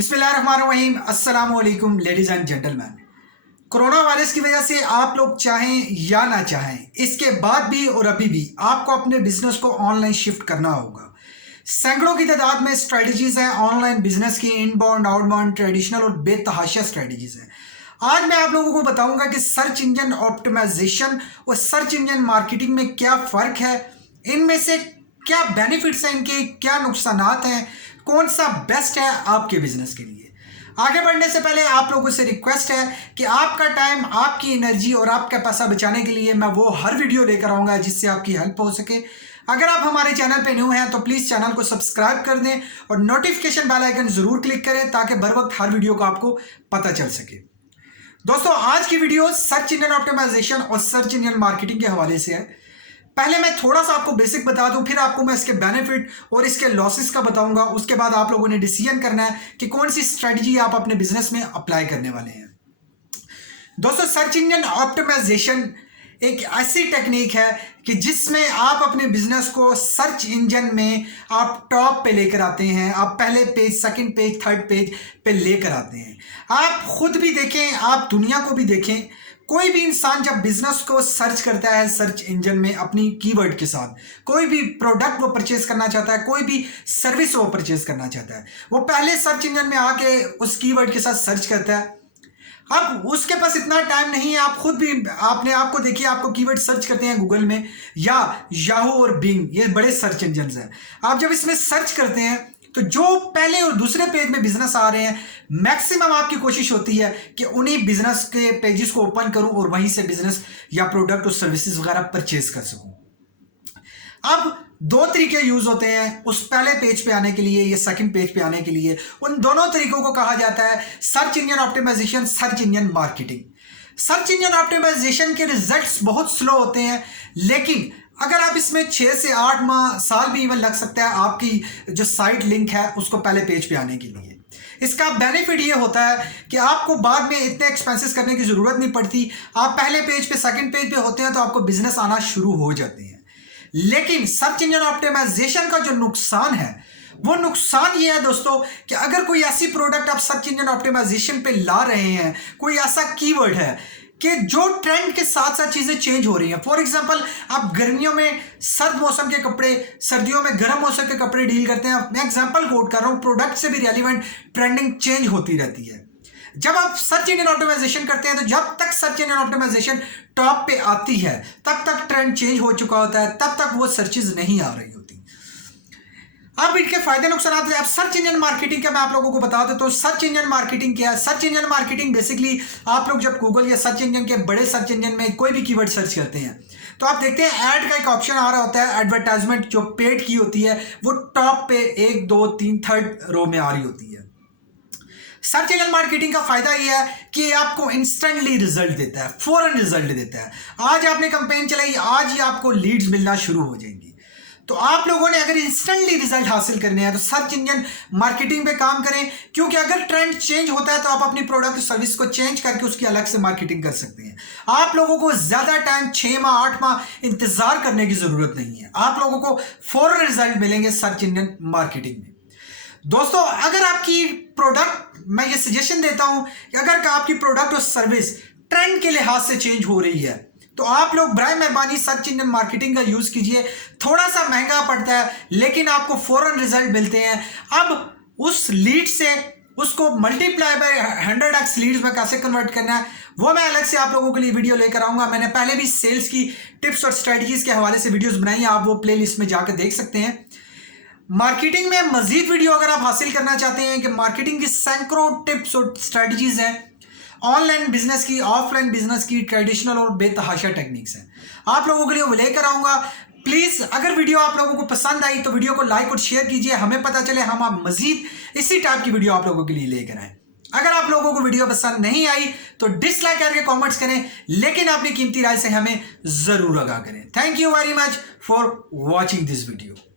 बिस्मिल्लाहिर्रहमानिर्रहीम। अस्सलाम वालेकुम ladies and gentleman. Corona virus की वजह से आप लोग चाहें या ना चाहें, इसके बाद भी और अभी भी आपको अपने बिजनेस को ऑनलाइन शिफ्ट करना होगा। सैकड़ों की तादाद में स्ट्रेटजीज हैं ऑनलाइन बिजनेस की, इनबाउंड, आउटबाउंड, ट्रेडिशनल और बेतहाशा स्ट्रेटजीज हैं। आज मैं आप लोगों को बताऊंगा कि सर्च इंजन ऑप्टिमाइजेशन और सर्च इंजन मार्केटिंग में क्या फ़र्क है, इनमें से क्या बेनिफिट्स हैं, इनके क्या नुकसानात हैं, कौन सा बेस्ट है आपके बिजनेस के लिए। आगे बढ़ने से पहले आप लोगों से रिक्वेस्ट है कि आपका टाइम, आपकी एनर्जी और आपका पैसा बचाने के लिए मैं वो हर वीडियो लेकर आऊँगा जिससे आपकी हेल्प हो सके। अगर आप हमारे चैनल पे न्यू हैं तो प्लीज़ चैनल को सब्सक्राइब कर दें और नोटिफिकेशन बेल आइकन ज़रूर क्लिक करें ताकि बर वक्त हर वीडियो का आपको पता चल सके। दोस्तों, आज की वीडियो सर्च इंजन ऑप्टिमाइजेशन और सर्च इंजन मार्केटिंग के हवाले से है। पहले मैं थोड़ा सा आपको बेसिक बता दूं, फिर आपको मैं इसके बेनिफिट और इसके लॉसेस का बताऊंगा। उसके बाद आप लोगों ने डिसीजन करना है कि कौन सी स्ट्रेटजी आप अपने बिजनेस में अप्लाई करने वाले हैं। दोस्तों, सर्च इंजन ऑप्टिमाइजेशन एक ऐसी टेक्निक है कि जिसमें आप अपने बिजनेस को सर्च इंजन में आप टॉप पे लेकर आते हैं। आप पहले page, second page, third page पे लेकर आते हैं। आप खुद भी देखें, आप दुनिया को भी देखें। कोई भी इंसान जब बिजनेस को सर्च करता है सर्च इंजन में अपनी कीवर्ड के साथ, कोई भी प्रोडक्ट वो परचेज करना चाहता है, कोई भी सर्विस वो परचेज करना चाहता है, वो पहले सर्च इंजन में आके उस कीवर्ड के साथ सर्च करता है। अब उसके पास इतना टाइम नहीं है। आप खुद भी आपने आपको देखिए, आपको कीवर्ड सर्च करते हैं गूगल में या याहू और बिंग, ये बड़े सर्च इंजन हैं। आप जब इसमें सर्च करते हैं तो जो पहले और दूसरे पेज में बिजनेस आ रहे हैं, मैक्सिमम आपकी कोशिश होती है कि उन्हीं बिजनेस के पेजेस को ओपन करूं और वहीं से बिजनेस या प्रोडक्ट और सर्विसेज वगैरह परचेज कर सकूं। अब दो तरीके यूज होते हैं उस पहले पेज पे आने के लिए या सेकंड पेज पे आने के लिए। उन दोनों तरीकों को कहा जाता है search engine optimisation, search engine marketing. Search engine optimisation के रिजल्ट्स बहुत स्लो होते हैं, लेकिन अगर आप इसमें 6 से 8 माह, साल भी इवन लग सकता है आपकी जो साइट लिंक है उसको पहले पेज पे आने के लिए। इसका बेनिफिट ये होता है कि आपको बाद में इतने एक्सपेंसेस करने की ज़रूरत नहीं पड़ती। आप पहले पेज पे, सेकंड पेज पे होते हैं तो आपको बिजनेस आना शुरू हो जाते हैं। लेकिन सर्च इंजन ऑप्टिमाइजेशन का जो नुकसान है, वो नुकसान ये है दोस्तों कि अगर कोई ऐसी प्रोडक्ट आप सर्च इंजन ऑप्टिमाइजेशन पे ला रहे हैं, कोई ऐसा कीवर्ड है कि जो ट्रेंड के साथ साथ चीज़ें चेंज हो रही हैं। फॉर एग्जांपल, आप गर्मियों में सर्द मौसम के कपड़े, सर्दियों में गर्म मौसम के कपड़े डील करते हैं। मैं एग्जांपल कोट कर रहा हूँ, प्रोडक्ट से भी रेलिवेंट ट्रेंडिंग चेंज होती रहती है। जब आप सर्च इंजन ऑप्टिमाइजेशन करते हैं तो जब तक सर्च इंजन ऑप्टिमाइजेशन टॉप पे आती है तब तक ट्रेंड चेंज हो चुका होता है, तब तक वो सर्चेज नहीं आ रही होती। अब इनके फायदे नुकसान। अब सर्च इंजन मार्केटिंग का मैं आप लोगों को बता देता हूं। सर्च इंजन मार्केटिंग क्या है? सर्च इंजन मार्केटिंग बेसिकली आप लोग जब गूगल या सर्च इंजन के बड़े सर्च इंजन में कोई भी कीवर्ड सर्च करते हैं तो आप देखते हैं ऐड का एक ऑप्शन आ रहा होता है। एडवर्टाइजमेंट जो पेड की होती है वो टॉप पे 1, 2, 3, थर्ड रो में आ रही होती है। सर्च इंजन मार्केटिंग का फायदा यह है कि आपको इंस्टेंटली रिजल्ट देता है, फौरन रिजल्ट देता है। आज आपने कैंपेन चलाई, आज ही आपको लीड्स मिलना शुरू हो जाएंगी। तो आप लोगों ने अगर इंस्टेंटली रिजल्ट हासिल करने हैं तो सर्च इंजन मार्केटिंग पे काम करें, क्योंकि अगर ट्रेंड चेंज होता है तो आप अपनी प्रोडक्ट सर्विस को चेंज करके उसकी अलग से मार्केटिंग कर सकते हैं। आप लोगों को ज्यादा टाइम, 6 माह, 8 माह इंतजार करने की जरूरत नहीं है। आप लोगों को फौरन रिजल्ट मिलेंगे सर्च इंजन मार्केटिंग में। दोस्तों, अगर आपकी प्रोडक्ट, मैं ये सजेशन देता हूं कि अगर आपकी प्रोडक्ट और सर्विस ट्रेंड के लिहाज से चेंज हो रही है तो आप लोग बराए मेहरबानी सर्च इंजन मार्केटिंग का यूज कीजिए। थोड़ा सा महंगा पड़ता है लेकिन आपको फौरन रिजल्ट मिलते हैं। अब उस लीड से उसको मल्टीप्लाई बाय 100x लीड्स में कैसे कन्वर्ट करना है वो मैं अलग से आप लोगों के लिए वीडियो लेकर आऊंगा। मैंने पहले भी सेल्स की टिप्स और स्ट्रेटजीज के हवाले से वीडियोस बनाई हैं, आप वो प्ले लिस्ट में जाकर देख सकते हैं। मार्केटिंग में मजीद वीडियो अगर आप हासिल करना चाहते हैं कि मार्केटिंग की सैकड़ों टिप्स और स्ट्रेटजीज हैं, ऑनलाइन बिजनेस की, ऑफलाइन बिजनेस की, ट्रेडिशनल और बेतहाशा टेक्निक्स हैं, आप लोगों के लिए वो लेकर आऊंगा। प्लीज़ अगर वीडियो आप लोगों को पसंद आई तो वीडियो को लाइक और शेयर कीजिए, हमें पता चले हम आप मजीद इसी टाइप की वीडियो आप लोगों के लिए लेकर आए। अगर आप लोगों को वीडियो पसंद नहीं आई तो डिसलाइक करके कमेंट्स करें, लेकिन अपनी कीमती राय से हमें ज़रूर आगाह करें। Thank you very much for watching this video.